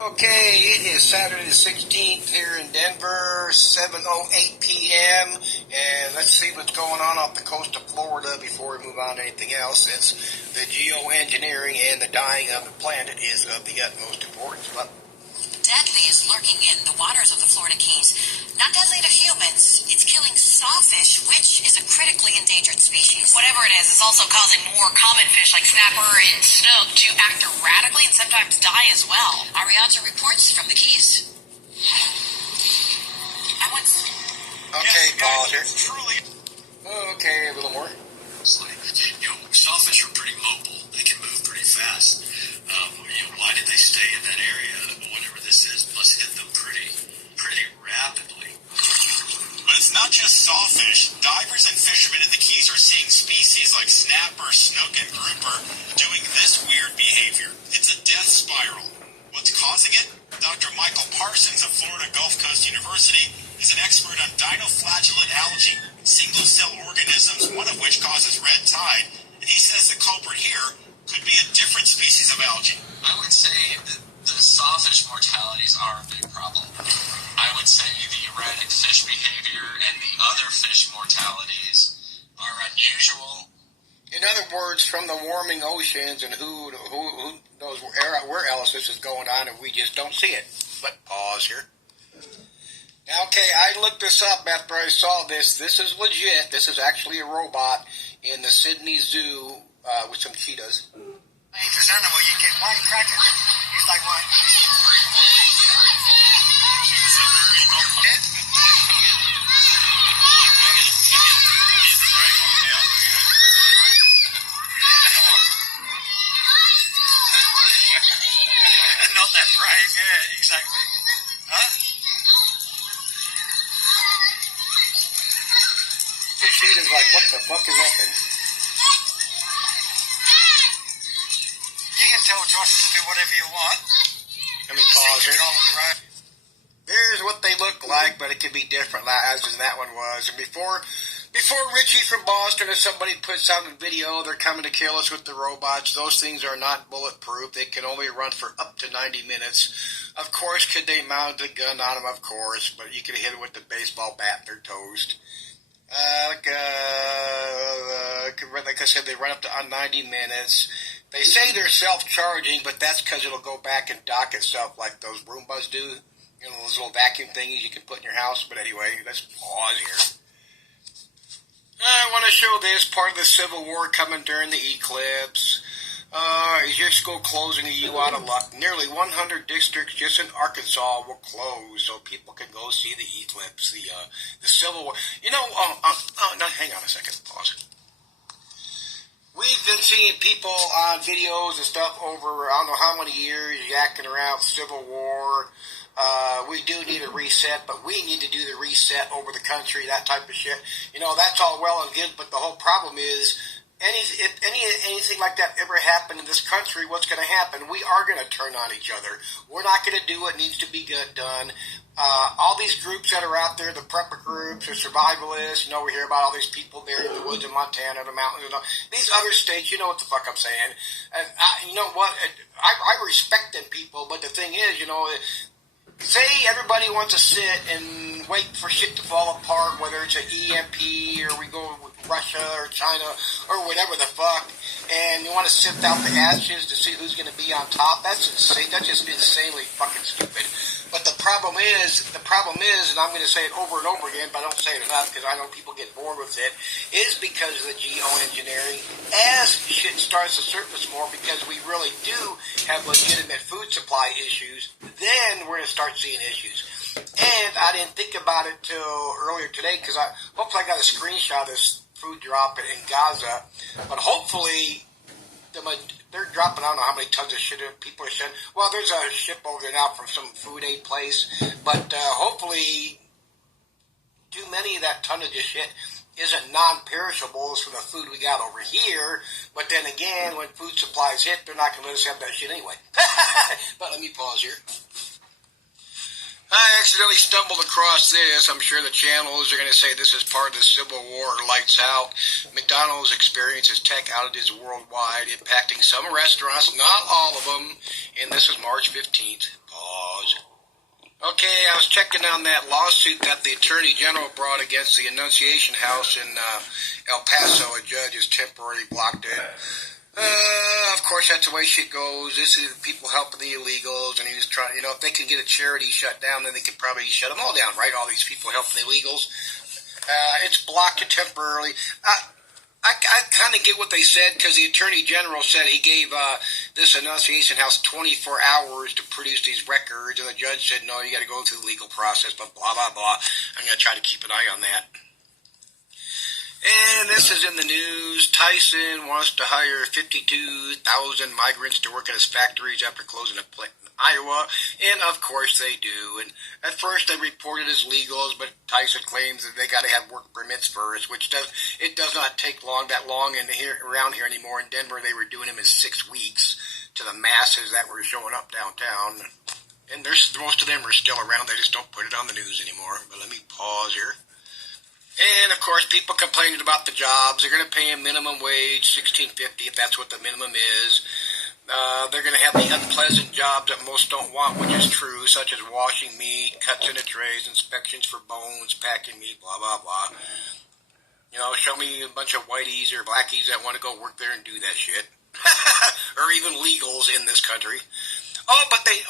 Okay, it is Saturday the 16th here in Denver, 7:08 p.m., and let's see what's going on off the coast of Florida before we move on to anything else, since the geoengineering and the dying of the planet is of the utmost importance. But deadly is lurking in the waters of the Florida Keys. Not deadly to humans, it's killing sawfish, which is a critically endangered species. Whatever it is, it's also causing more common fish like snapper and snook to act erratically and sometimes die as well. Ariadne reports from the Keys. Okay, pause here. Truly. Okay, a little more. It's like, sawfish are pretty mobile. They can move pretty fast. Why did they stay in that area, whatever this is, plus hit them pretty rapidly? But it's not just sawfish. Divers and fishermen in the Keys are seeing species like snapper, snook, and grouper doing this weird behavior. It's a death spiral. What's causing it? Dr. Michael Parsons of Florida Gulf Coast University is an expert on dinoflagellate algae, single-cell organisms, one of which causes red tide, and he says the culprit here could be a different species of algae. I would say that the sawfish mortalities are a big problem. I would say the erratic fish behavior and the other fish mortalities are unusual. In other words, from the warming oceans, and who knows where else this is going on, and we just don't see it. But pause here. Okay, I looked this up after I saw this. This is legit. This is actually a robot in the Sydney Zoo with some cheetahs. Dangerous animal, you get one crack at it, it's like one. Not that brave, yeah, exactly. Huh? The cheetah's like, what the fuck is that thing? You can tell Josh to do whatever you want. Let me pause here. There's what they look like, but it could be different as that one was. And before Richie from Boston or somebody puts out a video, they're coming to kill us with the robots. Those things are not bulletproof. They can only run for up to 90 minutes. Of course, could they mount a gun on them? Of course, but you can hit them with the baseball bat and they're toast. Like I said, they run up to 90 minutes. They say they're self-charging, but that's because it'll go back and dock itself like those Roombas do. Those little vacuum thingies you can put in your house. But anyway, let's pause here. I want to show this part of the Civil War coming during the eclipse. Is your school closing? Are you out of luck? Nearly 100 districts just in Arkansas will close so people can go see the eclipse, the Civil War. No, hang on a second. Pause. We've been seeing people on videos and stuff over, I don't know how many years, yakking around Civil War. We do need a reset, but we need to do the reset over the country, that type of shit. That's all well and good, but the whole problem is, if anything like that ever happened in this country, what's going to happen? We are going to turn on each other. We're not going to do what needs to be done. All these groups that are out there, the prepper groups, the survivalists, we hear about all these people there in the woods of Montana, the mountains, these other states, you know what the fuck I'm saying. And you know what? I respect them people, but the thing is, say everybody wants to sit and wait for shit to fall apart, whether it's an EMP or we go with Russia or China or whatever the fuck, and you want to sift out the ashes to see who's going to be on top. That's insane. That's just insanely fucking stupid. But the problem is, and I'm going to say it over and over again, but I don't say it enough because I know people get bored with it, is because of the geoengineering. As shit starts to surface more, because we really do have legitimate food supply issues, then we're going to start seeing issues. And I didn't think about it till earlier today because hopefully I got a screenshot of this food drop in Gaza, but hopefully they're dropping, I don't know how many tons of shit people are sending. Well, there's a ship over there now from some food aid place, but hopefully too many of that tonnage of shit isn't non-perishables from the food we got over here. But then again, when food supplies hit, they're not going to let us have that shit anyway. But let me pause here. I accidentally stumbled across this. I'm sure the channels are going to say this is part of the Civil War or Lights Out. McDonald's experiences tech outages worldwide, impacting some restaurants, not all of them. And this is March 15th. Pause. Okay, I was checking on that lawsuit that the Attorney General brought against the Annunciation House in El Paso. A judge has temporarily blocked it. Of course, that's the way shit goes. This is people helping the illegals, and he was trying, if they can get a charity shut down, then they could probably shut them all down, right? All these people helping the illegals. It's blocked temporarily. I kind of get what they said, because the Attorney General said he gave this Annunciation House 24 hours to produce these records, and the judge said, no, you got to go through the legal process, but blah, blah, blah. I'm going to try to keep an eye on that. And this is in the news. Tyson wants to hire 52,000 migrants to work at his factories after closing a plant in Iowa. And, of course, they do. And at first they reported as legals, but Tyson claims that they got to have work permits first, which does not take that long around here anymore. In Denver, they were doing them in 6 weeks to the masses that were showing up downtown. And most of them are still around. They just don't put it on the news anymore. But let me pause here. And, of course, people complaining about the jobs. They're going to pay a minimum wage, $16.50, if that's what the minimum is. They're going to have the unpleasant jobs that most don't want, which is true, such as washing meat, cuts into trays, inspections for bones, packing meat, blah, blah, blah. Show me a bunch of whiteys or blackies that want to go work there and do that shit. Or even legals in this country. Hopefully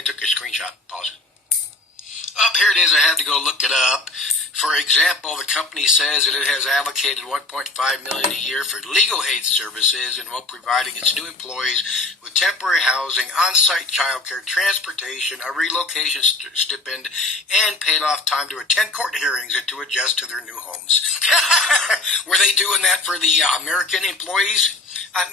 I took a screenshot. Pause. Here it is. I had to go look it up. For example, the company says that it has allocated $1.5 million a year for legal aid services and while providing its new employees with temporary housing, on-site childcare, transportation, a relocation stipend, and paid off time to attend court hearings and to adjust to their new homes. Were they doing that for the American employees?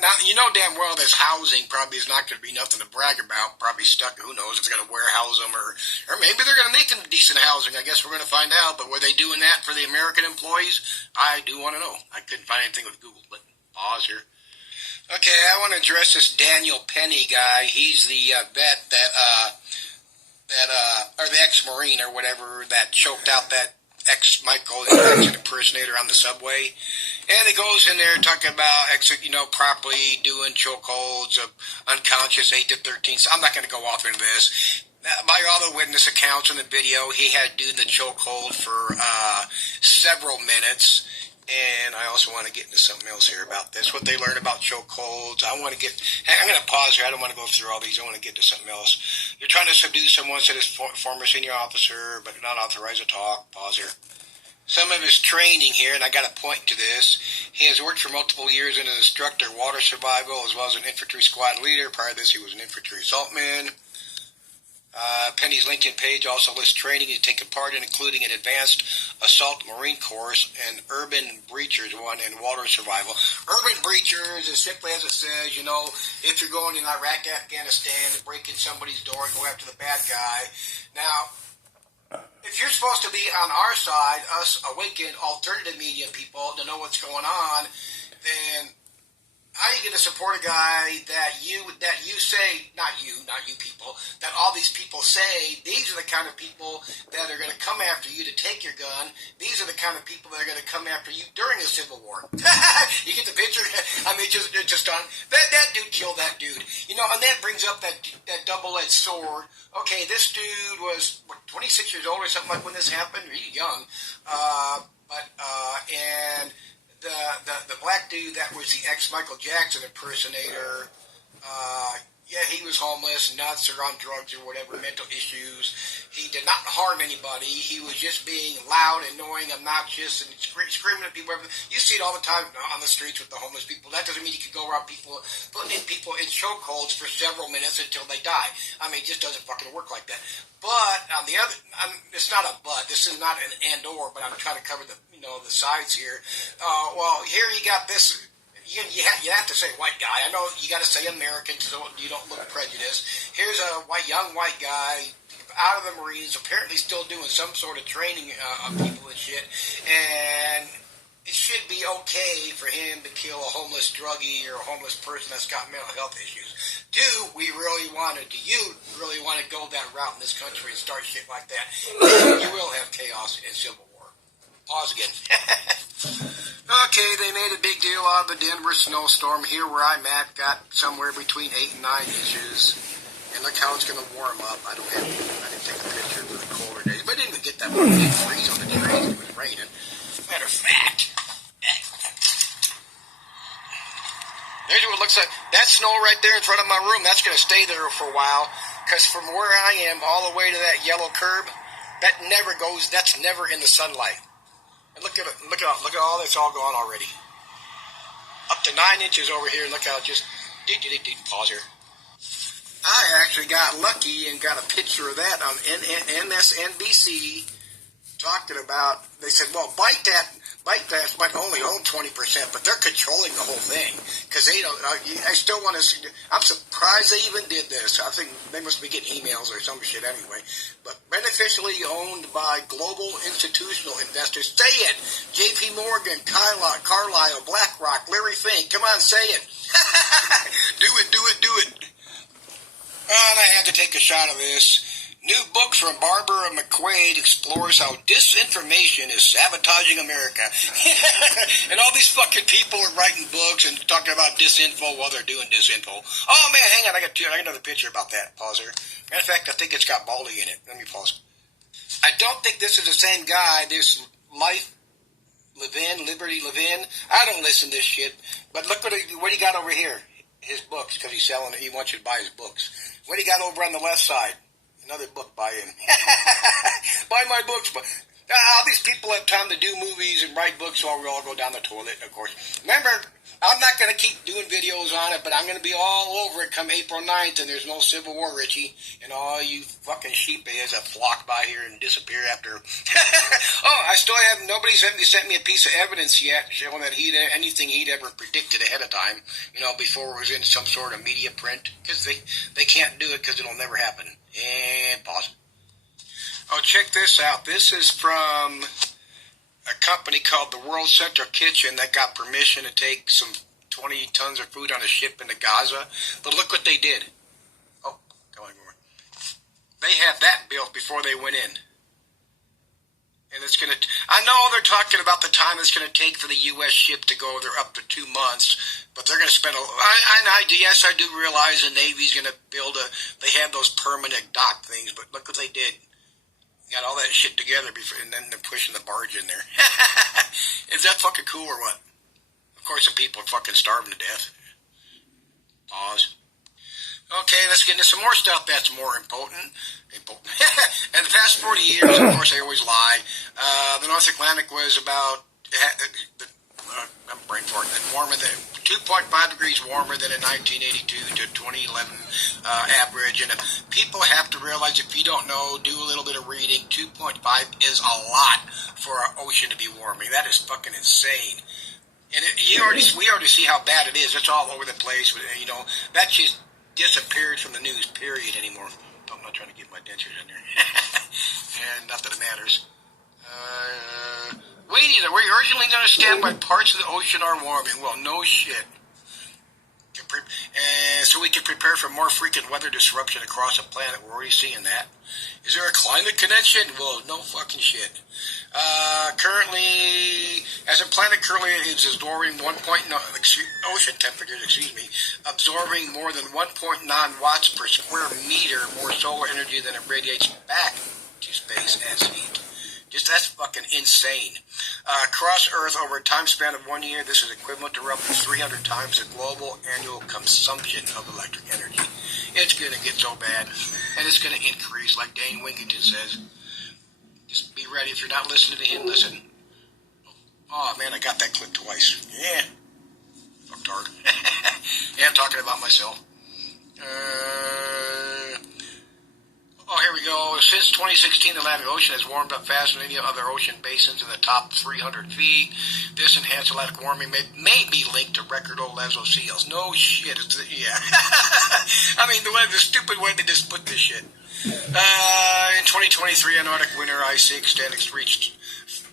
Now, you know damn well this housing probably is not going to be nothing to brag about. Probably stuck. Who knows if it's going to warehouse them or maybe they're going to make them decent housing. I guess we're going to find out. But were they doing that for the American employees? I do want to know. I couldn't find anything with Google, but pause here. Okay, I want to address this Daniel Penny guy. He's the vet or the ex-Marine or whatever that choked out that ex-Michael impersonator on the subway. And he goes in there talking about, properly doing chokeholds of unconscious 8 to 13. So I'm not going to go off into this. By all the witness accounts in the video, he had to do the chokehold for several minutes. And I also want to get into something else here about this, what they learn about chokeholds. I'm going to pause here. I don't want to go through all these. I want to get to something else. You're trying to subdue someone, said his former senior officer, but not authorized to talk. Pause here. Some of his training here, and I got to point to this. He has worked for multiple years as an instructor, water survival, as well as an infantry squad leader. Prior to this, he was an infantry assaultman. Penny's LinkedIn page also lists training he's taken part in, including an advanced assault Marine course and urban breachers one in water survival. Urban breachers, as simply as it says, if you're going in Iraq, Afghanistan, to break in somebody's door and go after the bad guy. Now, if you're supposed to be on our side, us awakened alternative media people to know what's going on, then how are you going to support a guy that you say, not you people, that all these people say, these are the kind of people that are going to come after you to take your gun. These are the kind of people that are going to come after you during a civil war. You get the picture? I mean, just on that dude killed that dude. And that brings up that double-edged sword. Okay, this dude was 26 years old or something like when this happened. Really young, and the black dude that was the ex-Michael Jackson impersonator, he was homeless, nuts, or on drugs or whatever, mental issues. He did not harm anybody. He was just being loud, annoying, obnoxious, and screaming at people. You see it all the time on the streets with the homeless people. That doesn't mean you can go around putting people in chokeholds for several minutes until they die. I mean, it just doesn't fucking work like that. But on the other, it's not a but. This is not an and or. But I'm trying to cover the sides here. Here you got this. You have to say white guy. I know you got to say American so you don't look prejudiced. Here's a young white guy out of the Marines, apparently still doing some sort of training of people and shit. And it should be okay for him to kill a homeless druggie or a homeless person that's got mental health issues. Do you really want to go that route in this country and start shit like that? You will have chaos and civil war. Pause again. Okay, they made a big deal out of the Denver snowstorm. Here where I'm at, got somewhere between 8 and 9 inches. And look how it's going to warm up. I didn't take a picture for the colder days, but I didn't even get that one big freeze on the trees. It was raining. Matter of fact, there's what it looks like. That snow right there in front of my room, that's going to stay there for a while. Because from where I am all the way to that yellow curb, that never goes, that's never in the sunlight. And look at it, look at all that's all gone already. Up to 9 inches over here, and look how it just, pause here. I actually got lucky and got a picture of that on MSNBC talking about, they said, well, ByteDance might only own 20%, but they're controlling the whole thing because they don't. I still want to see. I'm surprised they even did this. I think they must be getting emails or some shit anyway. But beneficially owned by global institutional investors. Say it. J.P. Morgan, Carlyle, BlackRock, Larry Fink. Come on, say it. Do it. And I had to take a shot of this. New book from Barbara McQuaid explores how disinformation is sabotaging America. And all these fucking people are writing books and talking about disinfo while they're doing disinfo. Oh man, hang on, I got another picture about that. Pause here. Matter of fact, I think it's got Baldy in it. Let me pause. I don't think this is the same guy. This Liberty Levin. I don't listen to this shit. But look what he got over here. His books, because he's selling it. He wants you to buy his books. What he got over on the left side? Another book by him. Buy my books. But all these people have time to do movies and write books while we all go down the toilet, of course. Remember, I'm not going to keep doing videos on it, but I'm going to be all over it come April 9th, and there's no Civil War, Richie. And all you fucking sheepheads that flock by here and disappear after. Oh, I still have, nobody sent me a piece of evidence yet showing that anything he'd ever predicted ahead of time, before it was in some sort of media print. Because they can't do it because it'll never happen. And pause. Oh, check this out. This is from a company called the World Central Kitchen that got permission to take some 20 tons of food on a ship into Gaza. But look what they did. Oh, come on. They had that built before they went in. And it's going to, I know they're talking about the time it's going to take for the U.S. ship to go there up to 2 months, but they're going to spend yes, I do realize the Navy's going to they have those permanent dock things, but look what they did. Got all that shit together before, and then they're pushing the barge in there. Is that fucking cool or what? Of course, the people are fucking starving to death. Pause. Okay, let's get into some more stuff that's more important. In the past 40 years, of course, they always lie. The North Atlantic was about, I'm brain farting, warmer than 2.5 degrees warmer than in 1982 to 2011 average. And people have to realize, if you don't know, do a little bit of reading. 2.5 is a lot for our ocean to be warming. That is fucking insane. And we already see how bad it is. It's all over the place. That just disappeared from the news, period, anymore. I'm not trying to get my dentures in there. And not that it matters. We're urgently going to stand by parts of the ocean are warming. Well, no shit. So we can prepare for more frequent weather disruption across the planet. We're already seeing that. Is there a climate connection? Well, no fucking shit. Currently, as a planet currently is absorbing ocean temperatures, absorbing more than 1.9 watts per square meter more solar energy than it radiates back to space as heat. That's fucking insane. Across Earth, over a time span of 1 year, this is equivalent to roughly 300 times the global annual consumption of electric energy. It's going to get so bad, and it's going to increase, like Dane Wingington says. Just be ready. If you're not listening to him, listen. Oh, man, I got that clip twice. Yeah. Fucktard. Yeah, I'm talking about myself. Oh, here we go. Since 2016, the Atlantic Ocean has warmed up faster than any other ocean basins in the top 300 feet. This enhanced Atlantic warming may be linked to record low levels of seals. No shit. Yeah. I mean, the stupid way they just put this shit. In 2023, Antarctic winter ice extent reached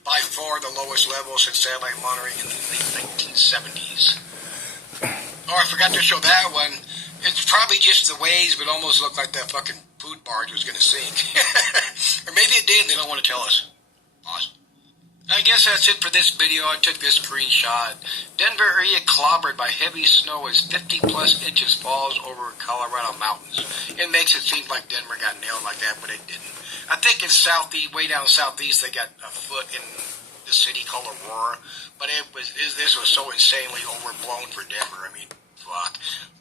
by far the lowest level since satellite monitoring in the late 1970s. Oh, I forgot to show that one. It's probably just the waves, but almost looked like that fucking food barge was going to sink. Or maybe it did. They don't want to tell us. Awesome. I guess that's it for this video. I took this screenshot. Denver area clobbered by heavy snow as 50 plus inches falls over Colorado mountains. It makes it seem like Denver got nailed like that, but it didn't. I think in southeast, way down southeast, they got a foot in the city called Aurora. But this was so insanely overblown for Denver. I mean, fuck.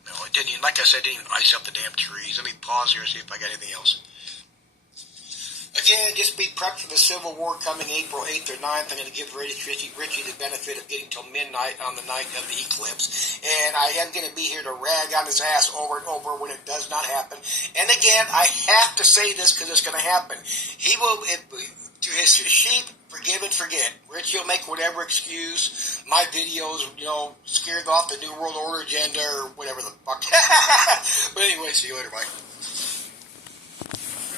No, it didn't even, like I said, it didn't even ice up the damn trees. Let me pause here and see if I got anything else. Again, just be prepped for the Civil War coming April 8th or 9th. I'm going to give Richie the benefit of getting till midnight on the night of the eclipse. And I am going to be here to rag on his ass over and over when it does not happen. And again, I have to say this because it's going to happen. He will, to his sheep, forgive and forget. Richie will make whatever excuse. My videos, scared off the New World Order agenda or whatever the fuck. But anyway, see you later, bye.